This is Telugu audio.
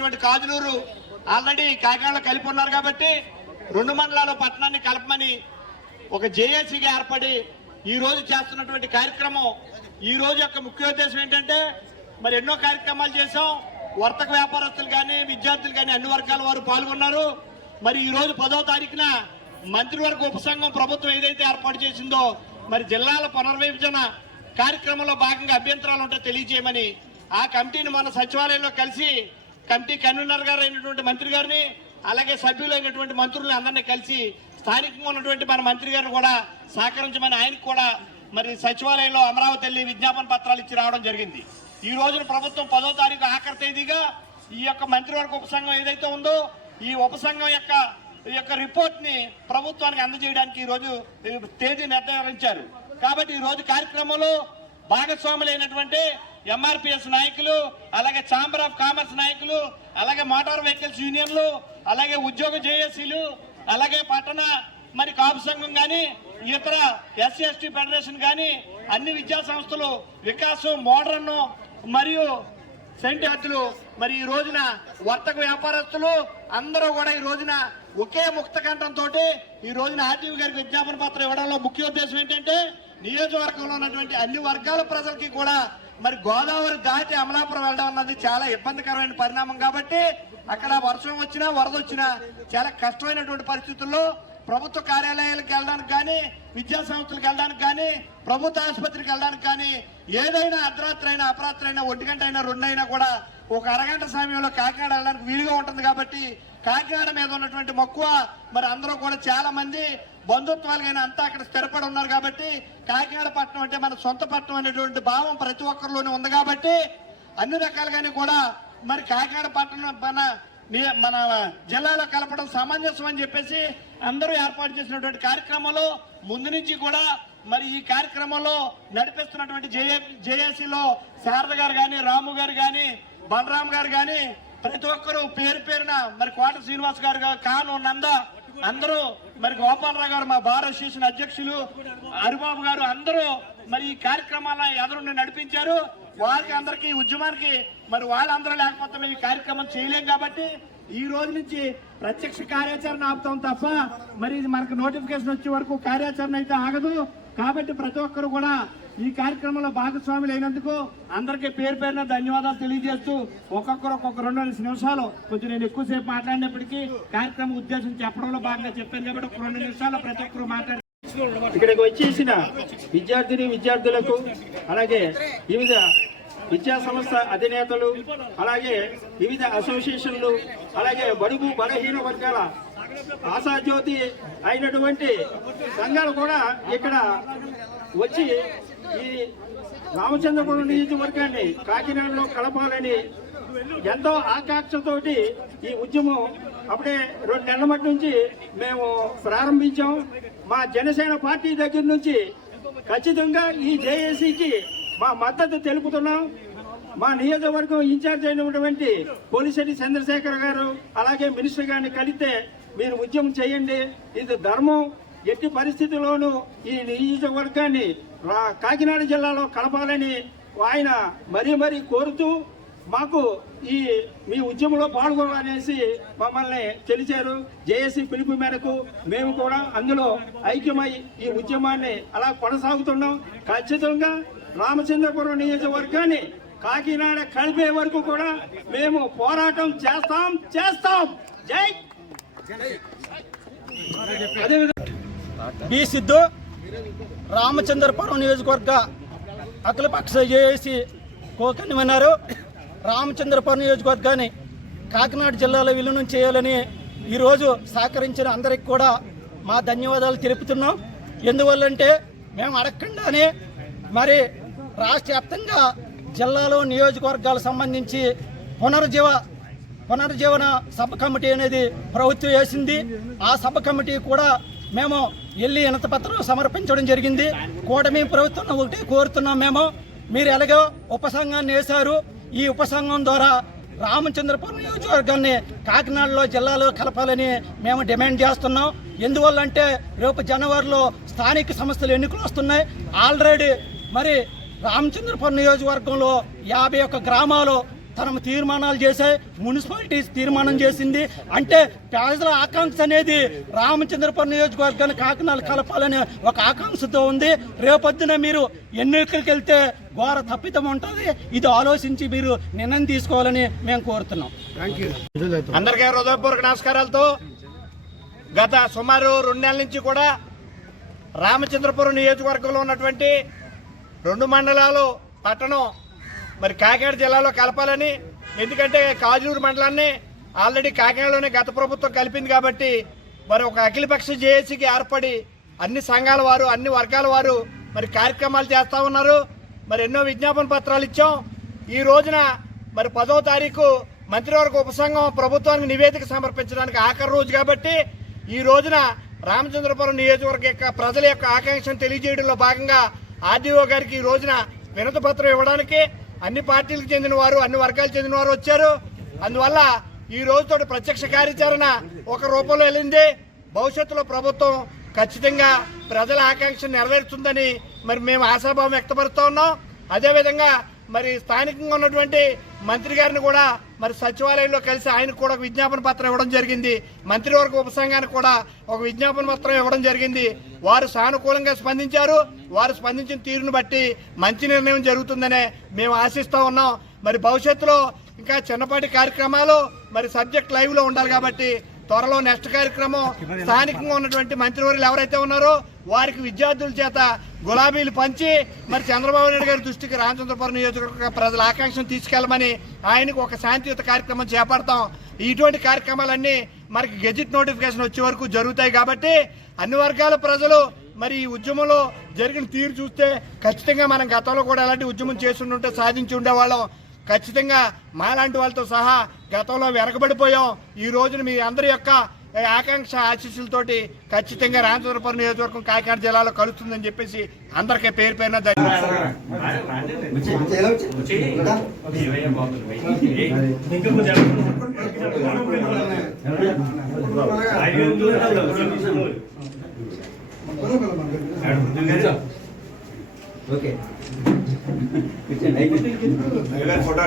ఉన్నటువంటి కాజులూరు ఆల్రెడీ కాకినాడలో కలిపి ఉన్నారు కాబట్టి రెండు మండలాల పట్టణాన్ని కలపమని ఒక జేఏసీగా ఏర్పడి ఈ రోజు చేస్తున్నటువంటి కార్యక్రమం ఈ రోజు యొక్క ముఖ్య ఉద్దేశం ఏంటంటే మరి ఎన్నో కార్యక్రమాలు చేశాం. వర్తక వ్యాపారస్తులు కానీ విద్యార్థులు కానీ అన్ని వర్గాల వారు పాల్గొన్నారు. మరి ఈ రోజు పదో తారీఖున మంత్రివర్గ ఉపసంఘం ప్రభుత్వం ఏదైతే ఏర్పాటు చేసిందో మరి జిల్లాల పునర్విభజన కార్యక్రమంలో భాగంగా అభ్యంతరాలు ఉంటే తెలియజేయమని ఆ కమిటీని మన సచివాలయంలో కలిసి కమిటీ కన్వీనర్ గారు అయినటువంటి మంత్రి గారిని అలాగే సభ్యులు అయినటువంటి మంత్రులను అందరినీ కలిసి స్థానికంగా ఉన్నటువంటి మన మంత్రి గారిని కూడా సహకరించమని ఆయనకు కూడా మరి సచివాలయంలో అమరావతి వెళ్ళి విజ్ఞాపన పత్రాలు ఇచ్చి రావడం జరిగింది. ఈ రోజున ప్రభుత్వం పదో తారీఖు ఆఖరి తేదీగా ఈ యొక్క మంత్రివర్గ ఉపసంఘం ఏదైతే ఉందో ఈ ఉపసంఘం యొక్క ఈ యొక్క రిపోర్ట్ని ప్రభుత్వానికి అందజేయడానికి ఈ రోజు తేదీ నిర్ధారించారు. కాబట్టి ఈ రోజు కార్యక్రమంలో భాగస్వాములైనటువంటి ఎంఆర్పిఎస్ నాయకులు అలాగే ఛాంబర్ ఆఫ్ కామర్స్ నాయకులు అలాగే మోటార్ వెహికల్స్ యూనియన్లు అలాగే ఉద్యోగ జేఏసీలు అలాగే పట్టణ మరి కాపు సంఘం కానీ ఇతర ఎస్సీ ఎస్టీ ఫెడరేషన్ కానీ అన్ని విద్యా సంస్థలు వికాసం మోడర్న్ మరియు సెంటిహత్తులు మరి ఈ రోజున వర్తక వ్యాపారస్తులు అందరూ కూడా ఈ రోజున ఒకే ముక్త కంఠంతో ఈ రోజున ఆర్టీవీ గారికి విజ్ఞాపన పత్రం ఇవ్వడంలో ముఖ్య ఉద్దేశం ఏంటంటే నియోజకవర్గంలో ఉన్నటువంటి అన్ని వర్గాల ప్రజలకి కూడా మరి గోదావరి దాటి అమలాపురం వెళ్ళడం అన్నది చాలా ఇబ్బందికరమైన పరిణామం కాబట్టి అక్కడ వర్షం వచ్చినా వరద వచ్చినా చాలా కష్టమైనటువంటి పరిస్థితుల్లో ప్రభుత్వ కార్యాలయాలకు వెళ్ళడానికి కానీ విద్యా సంస్థలకు వెళ్ళడానికి కానీ ప్రభుత్వ ఆసుపత్రికి వెళ్ళడానికి కానీ ఏదైనా అర్ధరాత్రి అయినా అపరాత్రి అయినా ఒంటి గంట అయినా రెండు అయినా కూడా ఒక అరగంట సమయంలో కాకినాడ వెళ్ళడానికి వీలుగా ఉంటుంది కాబట్టి కాకినాడ మీద ఉన్నటువంటి మక్కువ మరి అందరూ కూడా చాలా మంది బంధుత్వాలు కానీ అంతా అక్కడ స్థిరపడి ఉన్నారు కాబట్టి కాకినాడ పట్టణం అంటే మన సొంత పట్టణం అనేటువంటి భావం ప్రతి ఒక్కరిలోనే ఉంది కాబట్టి అన్ని రకాలుగానే కూడా మరి కాకినాడ పట్టణం మన మన జిల్లాలో కలపడం సమంజసం అని చెప్పేసి అందరూ ఏర్పాటు చేసినటువంటి కార్యక్రమంలో ముందు నుంచి కూడా మరి ఈ కార్యక్రమంలో నడిపిస్తున్నటువంటి జేఏ జేఏసీలో శారద గారు కానీ రాము గారు కానీ బలరాం గారు కానీ ప్రతి ఒక్కరూ పేరు పేరున మరి కోట శ్రీనివాస్ గారు కాను నంద అందరూ మరి గోపాలరావు గారు మా బార్ అసోసియేషన్ అధ్యక్షులు హరిబాబు గారు అందరూ మరి ఈ కార్యక్రమాలను ఎదురుండి నడిపించారు. వారికి అందరికి ఉద్యమానికి మరి వాళ్ళందరూ లేకపోతే మేము ఈ కార్యక్రమం చేయలేం కాబట్టి ఈ రోజు నుంచి ప్రత్యక్ష కార్యాచరణ ఆపుతాం తప్ప మరి ఇది మనకు నోటిఫికేషన్ వచ్చే వరకు కార్యాచరణ అయితే ఆగదు. కాబట్టి ప్రతి ఒక్కరు కూడా ఈ కార్యక్రమంలో భాగస్వాములు అయినందుకు అందరికీ పేరు పేరున ధన్యవాదాలు తెలియజేస్తూ ఒక్కొక్కరు ఒక్కొక్క రెండు రెండు నిమిషాలు కొంచెం నేను ఎక్కువసేపు మాట్లాడినప్పటికీ కార్యక్రమం ఉద్దేశం చెప్పడంలో భాగంగా చెప్పాను కాబట్టి ఒక రెండు నిమిషాలు ప్రతి ఒక్కరు మాట్లాడి ఇక్కడికి వచ్చేసిన విద్యార్థిని విద్యార్థులకు అలాగే వివిధ విద్యా సంస్థ అధినేతలు అలాగే వివిధ అసోసియేషన్లు అలాగే బడుగు బలహీన వర్గాల ఆశాజ్యోతి అయినటువంటి సంఘాలు కూడా ఇక్కడ వచ్చి ఈ రామచంద్రపురం నియోజకవర్గాన్ని కాకినాడలో కలపాలని ఎంతో ఆకాంక్షతోటి ఈ ఉద్యమం అప్పుడే రెండు నెలల మట్టి నుంచి మేము ప్రారంభించాం. మా జనసేన పార్టీ దగ్గర నుంచి ఖచ్చితంగా ఈ జేఏసీకి మా మద్దతు తెలుపుతున్నాం. మా నియోజకవర్గం ఇన్ఛార్జ్ అయినటువంటి పోలిశెట్టి చంద్రశేఖర్ గారు అలాగే మినిస్టర్ గారిని కలిస్తే మీరు ఉద్యమం చేయండి. ఇది ధర్మం. ఎట్టి పరిస్థితుల్లోనూ ఈ నియోజకవర్గాన్ని కాకినాడ జిల్లాలో కలపాలని ఆయన మరీ మరీ కోరుతూ మాకు ఈ మీ ఉద్యమంలో పాల్గొనాలనేసి మమ్మల్ని తెలిచారు. జేఏసీ పిలుపు మేరకు మేము కూడా అందులో ఐక్యమై ఈ ఉద్యమాన్ని అలా కొనసాగుతున్నాం. ఖచ్చితంగా రామచంద్రపురం నియోజకవర్గాన్ని కాకినాడ కలిపే వరకు కూడా మేము పోరాటం చేస్తాం చేస్తాం. జై! అదేవిధంగా బి సిద్ధు రామచంద్రపురం నియోజకవర్గ అఖిలపక్ష జేఏసీ కోకని విన్నారు. రామచంద్రపురం నియోజకవర్గాన్ని కాకినాడ జిల్లాలో విలీనం చేయాలని ఈరోజు సహకరించిన అందరికి కూడా మా ధన్యవాదాలు తెలుపుతున్నాం. ఎందువల్లంటే మేము అడగకుండానే మరి రాష్ట్ర వ్యాప్తంగా జిల్లాలో నియోజకవర్గాలకు సంబంధించి పునరుజీవ పునర్జీవన సబ్ కమిటీ అనేది ప్రభుత్వం వేసింది. ఆ సబ్ కమిటీ కూడా మేము వెళ్ళి పత్రం సమర్పించడం జరిగింది. కూటమి ప్రభుత్వం ఒకటి కోరుతున్నాం మేము. మీరు ఎలాగో ఉపసంఘాన్ని వేశారు. ఈ ఉపసంఘం ద్వారా రామచంద్రపురం నియోజకవర్గాన్ని కాకినాడలో జిల్లాలో కలపాలని మేము డిమాండ్ చేస్తున్నాం. ఎందువల్లంటే రేపు జనవరిలో స్థానిక సంస్థలు ఎన్నికలు వస్తున్నాయి. ఆల్రెడీ మరి రామచంద్రపురం నియోజకవర్గంలో యాభై ఒక్క గ్రామాలు తన తీర్మానాలు చేశాయి మున్సిపాలిటీస్ తీర్మానం చేసింది. అంటే ప్రజల ఆకాంక్ష అనేది రామచంద్రపురం నియోజకవర్గాన్ని కాకినాడ కలపాలని ఒక ఆకాంక్షతో ఉంది. రేపొద్దున మీరు ఎన్నికలకు వెళ్తే ఘోర తప్పితం ఉంటుంది. ఇది ఆలోచించి మీరు నిర్ణయం తీసుకోవాలని మేము కోరుతున్నాం. అందరికీ హృదయపూర్వక నమస్కారాలతో గత సుమారు రెండు నెలల నుంచి కూడా రామచంద్రపురం నియోజకవర్గంలో ఉన్నటువంటి రెండు మండలాలు పట్టణం మరి కాకినాడ జిల్లాలో కలపాలని ఎందుకంటే కాజూరు మండలాన్ని ఆల్రెడీ కాకినాడలోనే గత ప్రభుత్వం కలిపింది కాబట్టి మరి ఒక అఖిలపక్ష జేఏసీకి ఏర్పడి అన్ని సంఘాల వారు అన్ని వర్గాల వారు మరి కార్యక్రమాలు చేస్తూ ఉన్నారు. మరి ఎన్నో విజ్ఞాపన పత్రాలు ఇచ్చాం. ఈ రోజున మరి పదో తారీఖు మంత్రివర్గ ఉపసంఘం ప్రభుత్వానికి నివేదిక సమర్పించడానికి ఆఖరి రోజు కాబట్టి ఈ రోజున రామచంద్రపురం నియోజకవర్గ యొక్క ప్రజల యొక్క ఆకాంక్షను తెలియజేయడంలో భాగంగా ఆర్డీఓ గారికి ఈ రోజున వినతి పత్రం ఇవ్వడానికి అన్ని పార్టీలకు చెందిన వారు అన్ని వర్గాలకు చెందిన వారు వచ్చారు. అందువల్ల ఈ రోజుతో ప్రత్యక్ష కార్యాచరణ ఒక రూపంలో వెళ్ళింది. భవిష్యత్తులో ప్రభుత్వం ఖచ్చితంగా ప్రజల ఆకాంక్ష నెరవేరుతుందని మరి మేము ఆశాభావం వ్యక్తపరుస్తూ ఉన్నాం. అదేవిధంగా మరి స్థానికంగా ఉన్నటువంటి మంత్రి గారిని కూడా మరి సచివాలయంలో కలిసి ఆయనకు కూడా ఒక విజ్ఞాపన పత్రం ఇవ్వడం జరిగింది. మంత్రివర్గ ఉపసంఘానికి కూడా ఒక విజ్ఞాపన పత్రం ఇవ్వడం జరిగింది. వారు సానుకూలంగా స్పందించారు. వారు స్పందించిన తీరును బట్టి మంచి నిర్ణయం జరుగుతుందనే మేము ఆశిస్తూ ఉన్నాం. మరి భవిష్యత్తులో ఇంకా చిన్నపాటి కార్యక్రమాలు మరి సబ్జెక్ట్ లైవ్లో ఉండాలి కాబట్టి త్వరలో నెక్స్ట్ కార్యక్రమం స్థానికంగా ఉన్నటువంటి మంత్రివర్యులు ఎవరైతే ఉన్నారో వారికి విద్యార్థుల చేత గులాబీలు పంచి మరి చంద్రబాబు నాయుడు గారి దృష్టికి రామచంద్రపురం నియోజకవర్గ ప్రజల ఆకాంక్షను తీసుకెళ్ళమని ఆయనకు ఒక శాంతియుత కార్యక్రమం చేపడతాం. ఇటువంటి కార్యక్రమాలన్నీ మనకి గెజిట్ నోటిఫికేషన్ వచ్చే వరకు జరుగుతాయి కాబట్టి అన్ని వర్గాల ప్రజలు మరి ఈ ఉద్యమంలో జరిగిన తీరు చూస్తే ఖచ్చితంగా మనం గతంలో కూడా అలాంటి ఉద్యమం చేస్తుంటే సాధించి ఉండేవాళ్ళం. ఖచ్చితంగా మాలాంటి వాళ్ళతో సహా గతంలో వెనకబడిపోయాం. ఈ రోజున మీ అందరి యొక్క ఆకాంక్ష ఆశీస్సులతోటి ఖచ్చితంగా రామచంద్రపురం నియోజకవర్గం కాకినాడ జిల్లాలో కలుస్తుందని చెప్పేసి అందరికీ పేరు పేరున ధన్యవాదాలు. ఓకే. కూర్చోండి అయిపోయింది ఫోటో